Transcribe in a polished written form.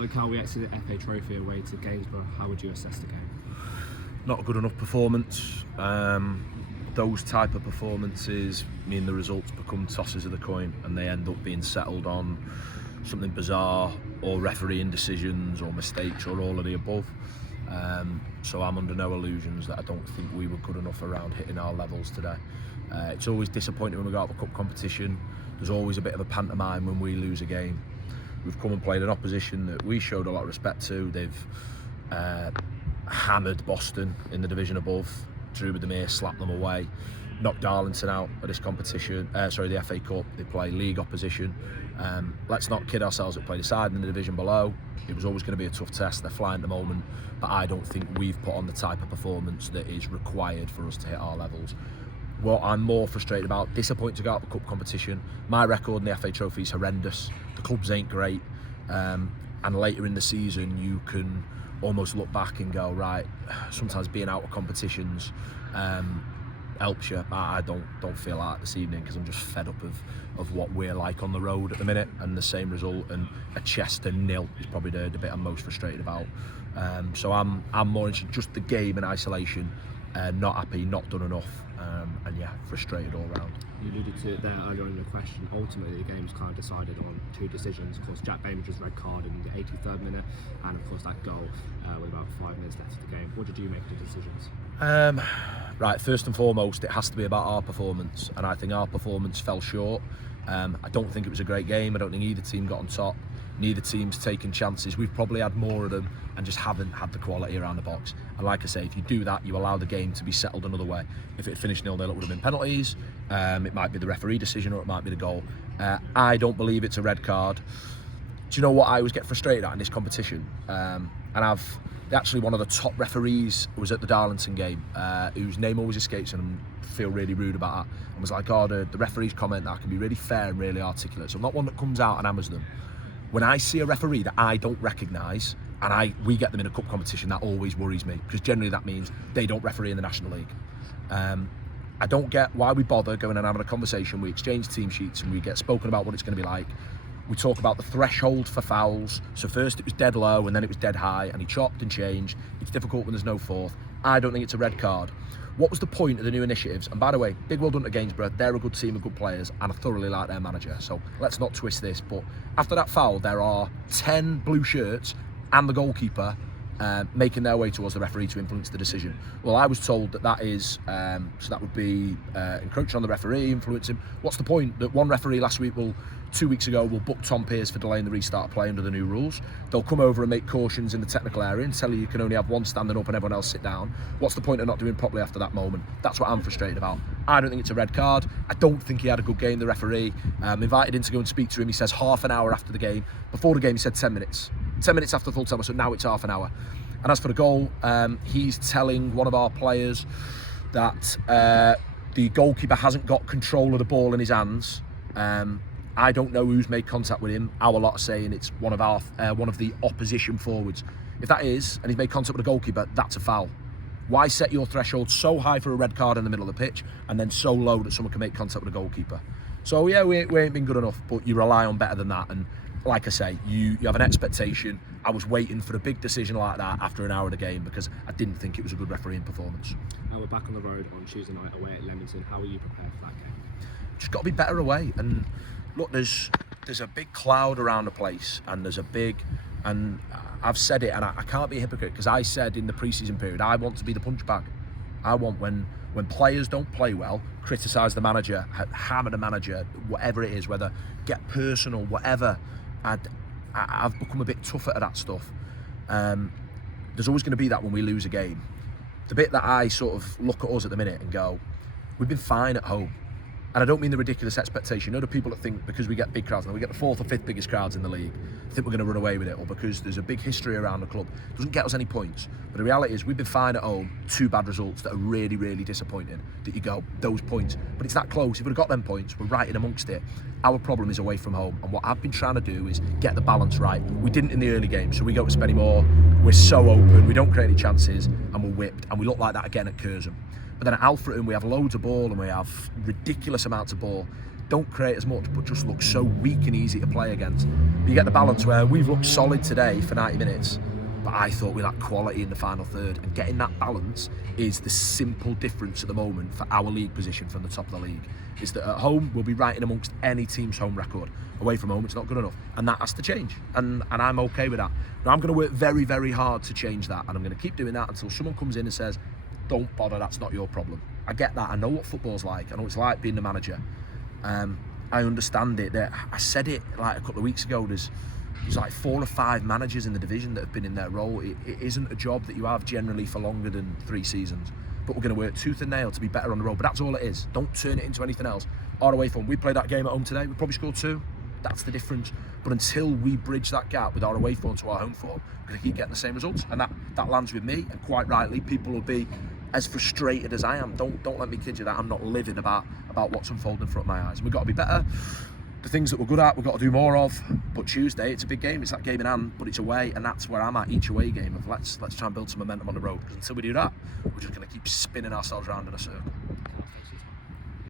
So Cal, we exited the FA Trophy away to Gainsborough. How would you assess the game? Not a good enough performance. Those type of performances mean the results become tosses of the coin and they end up being settled on something bizarre or refereeing decisions or mistakes or all of the above. So I'm under no illusions that I don't think we were good enough around hitting our levels today. It's always disappointing when we go out of a cup competition. There's always a bit of a pantomime when we lose a game. We've come and played an opposition that we showed a lot of respect to. They've hammered Boston in the division above, drew with them here, slapped them away, knocked Darlington out of this competition, the FA Cup. They play league opposition. Let's not kid ourselves, we played a side in the division below. It was always going to be a tough test. They're flying at the moment, but I don't think we've put on the type of performance that is required for us to hit our levels. What I'm more frustrated about, disappointed to go out of the cup competition. My record in the FA Trophy is horrendous. The clubs ain't great, and later in the season you can almost look back and go, right, sometimes being out of competitions helps you. I don't feel like that this evening because I'm just fed up of what we're like on the road at the minute, and the same result and a Chester nil is probably the bit I'm most frustrated about. So I'm more interested in just the game in isolation. Not happy, not done enough, and yeah, frustrated all round. You alluded to it there earlier in the question. Ultimately, the game's kind of decided on two decisions. Of course, Jack Bainbridge's red card in the 83rd minute, and of course that goal with about 5 minutes left of the game. What did you make of the decisions? Right, first and foremost, it has to be about our performance, and I think our performance fell short. I don't think it was a great game. I don't think either team got on top. Neither team's taken chances. We've probably had more of them and just haven't had the quality around the box. And like I say, if you do that, you allow the game to be settled another way. If it finished 0-0, it would have been penalties. It might be the referee decision or it might be the goal. I don't believe it's a red card. Do you know what I always get frustrated at in this competition? Actually one of the top referees was at the Darlington game, whose name always escapes and I feel really rude about that. And was like, oh, the referees comment that can be really fair and really articulate. So I'm not one that comes out and hammers them. When I see a referee that I don't recognise and we get them in a cup competition, that always worries me because generally that means they don't referee in the National League. I don't get why we bother going and having a conversation. We exchange team sheets and we get spoken about what it's going to be like. We talk about the threshold for fouls. So first it was dead low and then it was dead high and he chopped and changed. It's difficult when there's no fourth. I don't think it's a red card. What was the point of the new initiatives? And by the way, big well done to Gainsborough. They're a good team of good players and I thoroughly like their manager. So let's not twist this. But after that foul, there are 10 blue shirts and the goalkeeper making their way towards the referee to influence the decision. Well, I was told that is, so that would be encroaching on the referee, influencing. What's the point? That one referee last week 2 weeks ago will book Tom Pearce for delaying the restart of play under the new rules. They'll come over and make cautions in the technical area and tell you can only have one standing up and everyone else sit down. What's the point of not doing properly after that moment? That's what I'm frustrated about. I don't think it's a red card. I don't think he had a good game, the referee. Invited in to go and speak to him. He says half an hour after the game. Before the game he said 10 minutes. 10 minutes after full time, so now it's half an hour. And as for the goal, he's telling one of our players that the goalkeeper hasn't got control of the ball in his hands. I don't know who's made contact with him. Our lot are saying it's one of the opposition forwards. If that is, and he's made contact with the goalkeeper, that's a foul. Why set your threshold so high for a red card in the middle of the pitch and then so low that someone can make contact with the goalkeeper? So yeah, we ain't been good enough, but you rely on better than that. And like I say, you have an expectation. I was waiting for a big decision like that after an hour of the game because I didn't think it was a good refereeing performance. Now we're back on the road on Tuesday night away at Leamington. How are you prepared for that game? Just got to be better away. And look, there's a big cloud around the place, and and I've said it, and I can't be a hypocrite because I said in the pre-season period I want to be the punch bag. I want when players don't play well, criticise the manager, hammer the manager, whatever it is, whether get personal, whatever. I've become a bit tougher at that stuff. There's always going to be that when we lose a game. The bit that I sort of look at us at the minute and go, we've been fine at home. And I don't mean the ridiculous expectation. You know, the people that think because we get big crowds, now we get the 4th or 5th biggest crowds in the league, think we're going to run away with it, or because there's a big history around the club, it doesn't get us any points. But the reality is we've been fine at home, 2 bad results that are really, really disappointing, that you go, those points. But it's that close. If we'd have got them points, we're right in amongst it. Our problem is away from home. And what I've been trying to do is get the balance right. We didn't in the early game, so we go to Spennymoor, we're so open, we don't create any chances, and we're whipped. And we look like that again at Curzon. But then at Alfreton, we have loads of ball and we have ridiculous amounts of ball. don't create as much, but just look so weak and easy to play against. You get the balance where we've looked solid today for 90 minutes, but I thought we lacked quality in the final third, and getting that balance is the simple difference at the moment for our league position from the top of the league. Is that at home we'll be right in amongst any team's home record. Away from home it's not good enough, and that has to change, and I'm okay with that. Now I'm going to work very, very hard to change that, and I'm going to keep doing that until someone comes in and says, don't bother, that's not your problem. I get that, I know what football's like, I know what it's like being the manager. I understand it. I said it like a couple of weeks ago, there's like 4 or 5 managers in the division that have been in their role. It isn't a job that you have generally for longer than 3 seasons. But we're going to work tooth and nail to be better on the road. But that's all it is. Don't turn it into anything else. Our away form, we played that game at home today. We probably scored 2. That's the difference. But until we bridge that gap with our away form to our home form, we're going to keep getting the same results. And that lands with me. And quite rightly, people will be as frustrated as I am. Don't let me kid you that I'm not livid about what's unfolding in front of my eyes. We've got to be better. The things that we're good at, we've got to do more of. But Tuesday, it's a big game. It's that game in hand, but it's away, and that's where I'm at each away game. Of let's try and build some momentum on the road. Because until we do that, we're just going to keep spinning ourselves around in a circle.